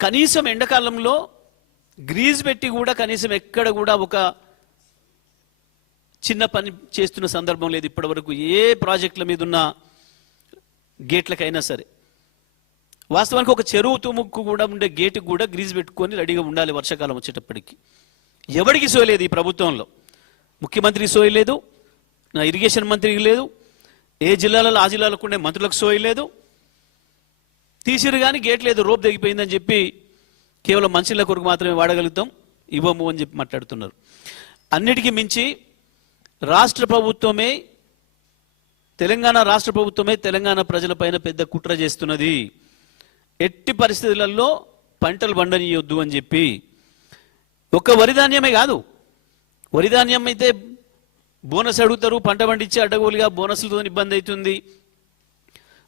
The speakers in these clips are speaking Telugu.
కనీసం ఎండాకాలంలో గ్రీజ్ పెట్టి కూడా కనీసం ఎక్కడ కూడా ఒక చిన్న పని చేస్తున్న సందర్భం లేదు ఇప్పటి వరకు. ఏ ప్రాజెక్టుల మీద ఉన్న గేట్లకైనా సరే. వాస్తవానికి ఒక చెరువు తుముక్కు కూడా ఉండే గేటుకు కూడా గ్రీజ్ పెట్టుకొని రెడీగా ఉండాలి వర్షాకాలం వచ్చేటప్పటికి. ఎవరికి సోయలేదు ఈ ప్రభుత్వంలో. ముఖ్యమంత్రికి సోయలేదు, నా ఇరిగేషన్ మంత్రికి లేదు, ఏ జిల్లాలలో ఆ జిల్లాలకు ఉండే మంత్రులకు సోయలేదు. తీసిరు కానీ గేట్ లేదు, రోప్ తెగిపోయిందని చెప్పి కేవలం మనుషుల కొరకు మాత్రమే వాడగలుగుతాం, ఇవ్వము అని చెప్పి మాట్లాడుతున్నారు. అన్నిటికీ మించి రాష్ట్ర ప్రభుత్వమే, తెలంగాణ రాష్ట్ర ప్రభుత్వమే తెలంగాణ ప్రజలపైన పెద్ద కుట్ర చేస్తున్నది. ఎట్టి పరిస్థితులలో పంటలు పండనీయొద్దు అని చెప్పి. ఒక్క వరిధాన్యమే కాదు, వరిధాన్యం అయితే బోనస్ అడుగుతారు, పంట పండించి అడ్డగోలుగా బోనస్లతో ఇబ్బంది అవుతుంది.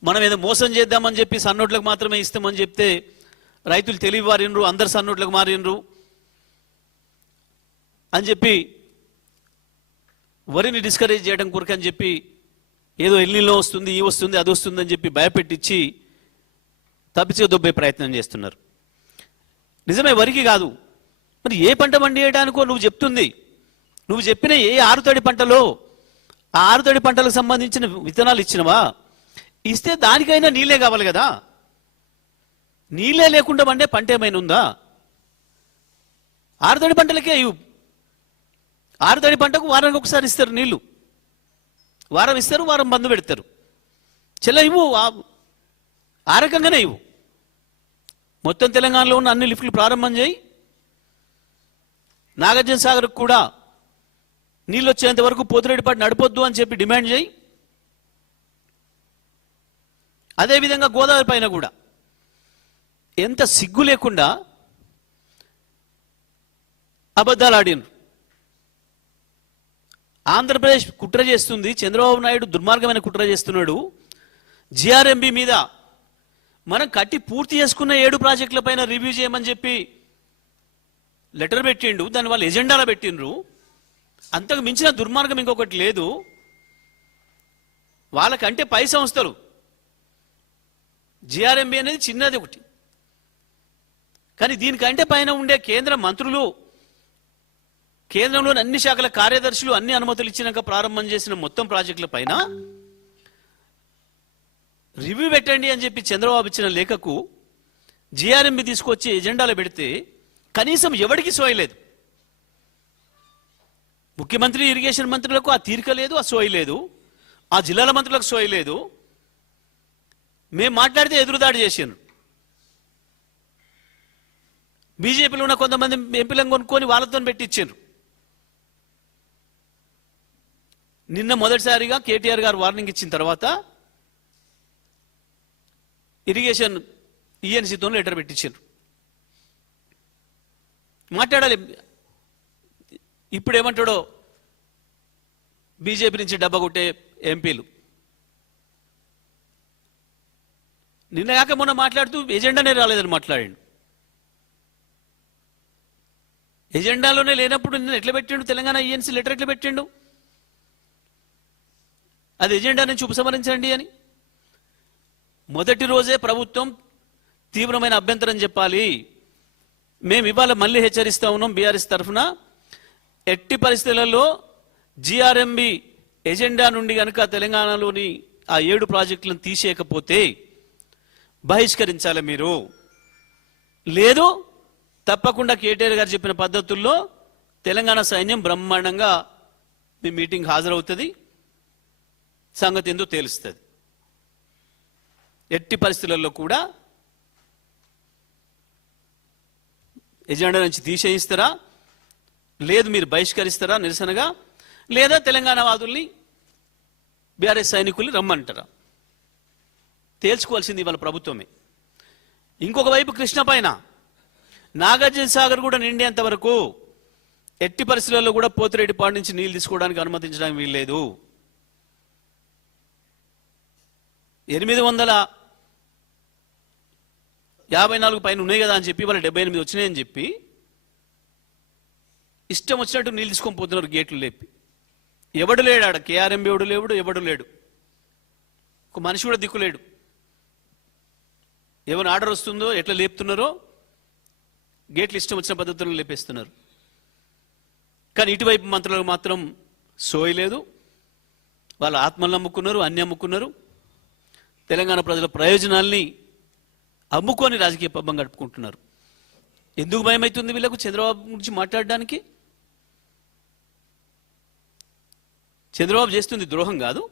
మనం ఏదో మోసం చేద్దామని చెప్పి సన్నోట్లకు మాత్రమే ఇస్తామని చెప్తే రైతులు తెలివి వారినరు, అందరు సన్నోట్లకు మారినరు అని చెప్పి వరిని డిస్కరేజ్ చేయడం కొరకు అని చెప్పి ఏదో ఎల్లిలో వస్తుంది, ఈ వస్తుంది, అది వస్తుంది అని చెప్పి భయపెట్టించి తప్పించి దొబ్బే ప్రయత్నం చేస్తున్నారు. నిజమే, వరికి కాదు, మరి ఏ పంట పండియడానికో నువ్వు చెప్తుంది. నువ్వు చెప్పిన ఏ ఆరుతడి పంటలో ఆ ఆరుతడి పంటలకు సంబంధించిన విత్తనాలు ఇచ్చినవా? ఇస్తే దానికైనా నీళ్ళే కావాలి కదా. నీళ్ళే లేకుండా పండే పంట ఏమైనా ఉందా? ఆరుతడి పంటలకే ఇవ్వు. ఆరుతడి పంటకు వారానికి ఒకసారి ఇస్తారు నీళ్లు, వారం ఇస్తారు, వారం బంద్ పెడతారు. చెల్ల ఇవ్వు, ఆ రకంగానే ఇవ్వు. మొత్తం తెలంగాణలో ఉన్న అన్ని లిఫ్ట్లు ప్రారంభం చేయి. నాగార్జున సాగర్కు కూడా నీళ్ళు వచ్చేంత వరకు పోతిరెడ్డిపాటి నడపొద్దు అని చెప్పి డిమాండ్ చేయి. అదేవిధంగా గోదావరి పైన కూడా ఎంత సిగ్గు లేకుండా అబద్ధాలు ఆడినరు. ఆంధ్రప్రదేశ్ కుట్ర చేస్తుంది, చంద్రబాబు నాయుడు దుర్మార్గమైన కుట్ర చేస్తున్నాడు. జిఆర్ఎంబి మీద మనం కట్టి పూర్తి చేసుకున్న 7 ప్రాజెక్టుల పైన రివ్యూ చేయమని చెప్పి లెటర్ పెట్టిండు, దాన్ని వాళ్ళు ఎజెండాలో పెట్టిండ్రు. అంతకు మించిన దుర్మార్గం ఇంకొకటి లేదు. వాళ్ళకంటే పై సంస్థలు, జిఆర్ఎంబి అనేది చిన్నది ఒకటి, కానీ దీనికంటే పైన ఉండే కేంద్ర మంత్రులు, కేంద్రంలోని అన్ని శాఖల కార్యదర్శులు అన్ని అనుమతులు ఇచ్చినాక ప్రారంభం చేసిన మొత్తం ప్రాజెక్టుల పైన రివ్యూ పెట్టండి అని చెప్పి చంద్రబాబు ఇచ్చిన లేఖకు జిఆర్ఎంబి తీసుకొచ్చి ఎజెండాలో పెడితే కనీసం ఎవరికి సోయలేదు. ముఖ్యమంత్రి, ఇరిగేషన్ మంత్రులకు ఆ తీరిక లేదు, ఆ సోయలేదు. ఆ జిల్లాల మంత్రులకు సోయలేదు. మేము మాట్లాడితే ఎదురుదాడి చేశారు. బీజేపీలో ఉన్న కొంతమంది ఎంపీలను కొనుక్కొని వాళ్ళతో పెట్టించారు. నిన్న మొదటిసారిగా కేటీఆర్ గారు వార్నింగ్ ఇచ్చిన తర్వాత ఇరిగేషన్ ఈఎన్సీతో లెటర్ పెట్టించారు. మాట్లాడాలి. ఇప్పుడు ఏమంటాడో బీజేపీ నుంచి డబ్బా కొట్టే ఎంపీలు. నిన్న కాక మొన్న మాట్లాడుతూ ఎజెండానే రాలేదని మాట్లాడాడు. ఎజెండాలోనే లేనప్పుడు నిన్న ఎట్లా పెట్టిండు? తెలంగాణ ఈఎన్సీ లెటర్ ఎట్లా పెట్టిండు? అది ఎజెండా నుంచి ఉపసంహరించండి అని. మొదటి రోజే ప్రభుత్వం తీవ్రమైన అభ్యంతరం చెప్పాలి. మేము ఇవాళ మళ్ళీ హెచ్చరిస్తా ఉన్నాం బీఆర్ఎస్ తరఫున, ఎట్టి పరిస్థితులలో జిఆర్ఎంబి ఎజెండా నుండి కనుక తెలంగాణలోని ఆ 7 ప్రాజెక్టులను తీసేయకపోతే బహిష్కరించాలి మీరు. లేదు, తప్పకుండా కేటీఆర్ గారు చెప్పిన పద్ధతుల్లో తెలంగాణ సైన్యం బ్రహ్మాండంగా మీ మీటింగ్ హాజరవుతుంది, సంగతి ఏందో తెలుస్తుంది. ఎట్టి పరిస్థితులలో కూడా ఎజెండా నుంచి తీసేయిస్తారా, లేదు మీరు బహిష్కరిస్తారా నిరసనగా, లేదా తెలంగాణ వాదుల్ని, బీఆర్ఎస్ సైనికుల్ని రమ్మంటారా? తేల్చుకోవాల్సింది వాళ్ళ ప్రభుత్వమే. ఇంకొక వైపు కృష్ణ పైన నాగార్జున సాగర్ కూడా నిండేంత వరకు ఎట్టి పరిస్థితుల్లో కూడా పోతిరెడ్డిపాడు నుంచి నీళ్లు తీసుకోవడానికి అనుమతించడానికి వీల్లేదు. 854 పైన ఉన్నాయి కదా అని చెప్పి వాళ్ళు 78 వచ్చినాయని చెప్పి ఇష్టం వచ్చినట్టు నీళ్ళు తీసుకొని పోతున్నారు గేట్లు లేపి. ఎవడు లేడు ఆడ, కేఆర్ఎంబి ఎవడు లేడు, ఎవడు లేడు, ఒక మనిషి కూడా దిక్కులేడు. ఏమైనా ఆర్డర్ వస్తుందో ఎట్లా లేపుతున్నారో గేట్లు ఇష్టం వచ్చిన పద్ధతుల్లో లేపేస్తున్నారు. కానీ ఇటువైపు మంత్రులకు మాత్రం సోయి లేదు. వాళ్ళ ఆత్మలను అమ్ముకున్నారు, అన్ని అమ్ముకున్నారు. తెలంగాణ ప్రజల ప్రయోజనాల్ని అమ్ముకొని రాజకీయ పబ్బం గడుపుకుంటున్నారు. ఎందుకు భయమవుతుంది వీళ్ళకు చంద్రబాబు గురించి మాట్లాడడానికి? చంద్రబాబు చేస్తుంది ద్రోహం కాదు.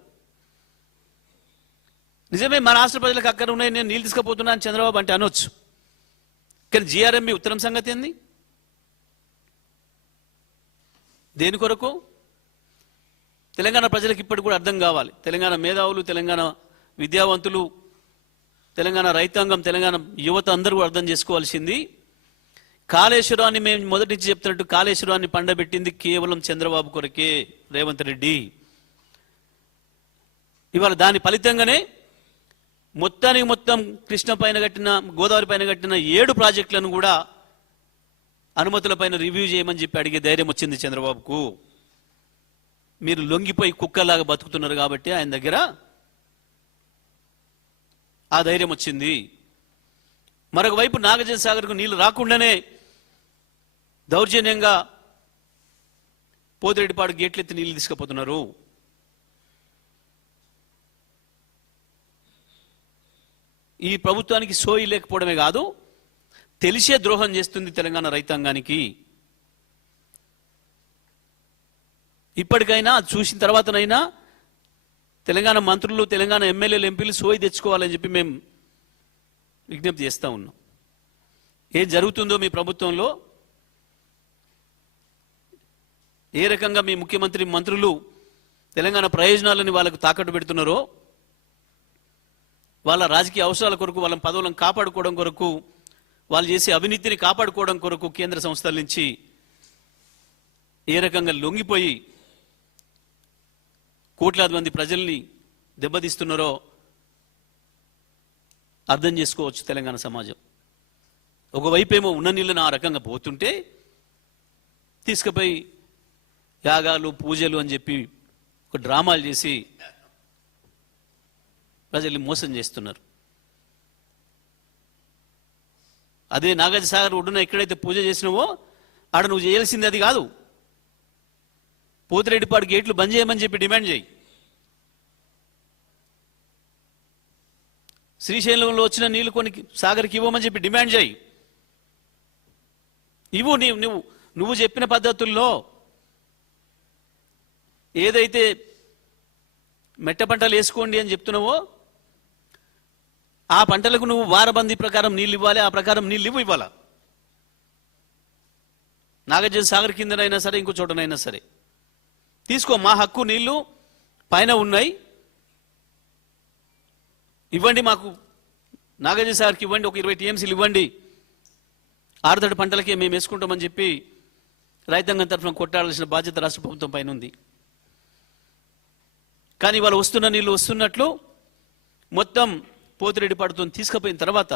నిజమే మా రాష్ట్ర ప్రజలకు అక్కడ ఉన్నాయి, నేను నీళ్ళు తీసుకుపోతున్నాను చంద్రబాబు అంటే అనొచ్చు. కానీ జిఆర్ఎంబి ఉత్తరం సంగతి ఏంది? దేని కొరకు? తెలంగాణ ప్రజలకు ఇప్పటికి కూడా అర్థం కావాలి. తెలంగాణ మేధావులు, తెలంగాణ విద్యావంతులు, తెలంగాణ రైతాంగం, తెలంగాణ యువత అందరూ కూడా అర్థం చేసుకోవాల్సింది, కాళేశ్వరాన్ని మేము మొదటి నుంచి చెప్తున్నట్టు కాళేశ్వరాన్ని పండబెట్టింది కేవలం చంద్రబాబు కొరకే, రేవంత్ రెడ్డి. ఇవాళ దాని ఫలితంగానే మొత్తానికి మొత్తం కృష్ణ పైన కట్టిన, గోదావరి పైన కట్టిన 7 ప్రాజెక్టులను కూడా అనుమతుల పైన రివ్యూ చేయమని చెప్పి అడిగే ధైర్యం వచ్చింది చంద్రబాబుకు. మీరు లొంగిపోయి కుక్కలాగా బతుకుతున్నారు కాబట్టి ఆయన దగ్గర ఆ ధైర్యం వచ్చింది. మరొక వైపు నాగార్జున సాగర్కు నీళ్లు రాకుండానే దౌర్జన్యంగా పోతిరెడ్డిపాడు గేట్లెత్తి నీళ్లు తీసుకుపోతున్నారు. ఈ ప్రభుత్వానికి సోయి లేకపోవడమే కాదు, తెలిసే ద్రోహం చేస్తుంది తెలంగాణ రైతాంగానికి. ఇప్పటికైనా చూసిన తర్వాతనైనా తెలంగాణ మంత్రులు, తెలంగాణ ఎమ్మెల్యేలు, ఎంపీలు సోయి తెచ్చుకోవాలని చెప్పి మేము విజ్ఞప్తి చేస్తూ ఉన్నాం. ఏం జరుగుతుందో మీ ప్రభుత్వంలో, ఏ రకంగా మీ ముఖ్యమంత్రి, మంత్రులు తెలంగాణ ప్రయోజనాలని వాళ్ళకు తాకట్టు పెడుతున్నారో, వాళ్ళ రాజకీయ అవసరాల కొరకు, వాళ్ళ పదవులను కాపాడుకోవడం కొరకు, వాళ్ళు చేసే అవినీతిని కాపాడుకోవడం కొరకు కేంద్ర సంస్థల నుంచి ఏ రకంగా లొంగిపోయి కోట్లాది మంది ప్రజల్ని దెబ్బతీస్తున్నారో అర్థం చేసుకోవచ్చు తెలంగాణ సమాజం. ఒకవైపేమో ఉన్న నీళ్ళను ఆ రకంగా పోతుంటే తీసుకుపోయి యాగాలు, పూజలు అని చెప్పి ఒక డ్రామాలు చేసి ప్రజల్ని మోసం చేస్తున్నారు. అదే నాగార్జున సాగర్ ఒడ్డున ఎక్కడైతే పూజ చేసినావో ఆడ నువ్వు చేయాల్సింది అది కాదు. పోతిరెడ్డిపాడు గేట్లు బంద్ చేయమని చెప్పి డిమాండ్ చేయి. శ్రీశైలంలో వచ్చిన నీళ్లు కొన్ని సాగర్కి ఇవ్వమని చెప్పి డిమాండ్ చేయి. ఇవ్వు. నువ్వు చెప్పిన పద్ధతుల్లో ఏదైతే మెట్ట పంటలు వేసుకోండి అని చెప్తున్నావో ఆ పంటలకు నువ్వు వారబందీ ప్రకారం నీళ్ళు ఇవ్వాలి, ఆ ప్రకారం నీళ్ళు ఇవ్వాలా. నాగార్జున సాగర్ కిందనైనా సరే, ఇంకో చోటనైనా సరే తీసుకో. మా హక్కు, నీళ్లు పైన ఉన్నాయి, ఇవ్వండి మాకు. నాగార్జున సాగర్కి ఇవ్వండి, ఒక 20 టీఎంసీలు ఇవ్వండి, ఆరుతడి పంటలకే మేము వేసుకుంటామని చెప్పి రైతాంగం తరఫున కొట్టాడాల్సిన బాధ్యత రాష్ట్ర ప్రభుత్వం పైన ఉంది. కానీ వాళ్ళు వస్తున్న నీళ్లు వస్తున్నట్లు మొత్తం పోతిరెడ్డిపాడుతో తీసుకుపోయిన తర్వాత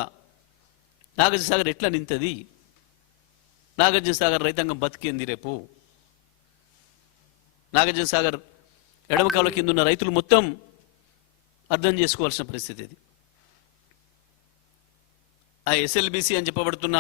నాగార్జున సాగర్ ఎట్లా నింతది? నాగార్జున సాగర్ రైతాంగం బతికింది రేపు. నాగార్జున సాగర్ ఎడమ కాలువ కింద ఉన్న రైతులు మొత్తం అర్థం చేసుకోవాల్సిన పరిస్థితి ఇది. ఆ ఎస్ఎల్బిసి అని చెప్పబడుతున్న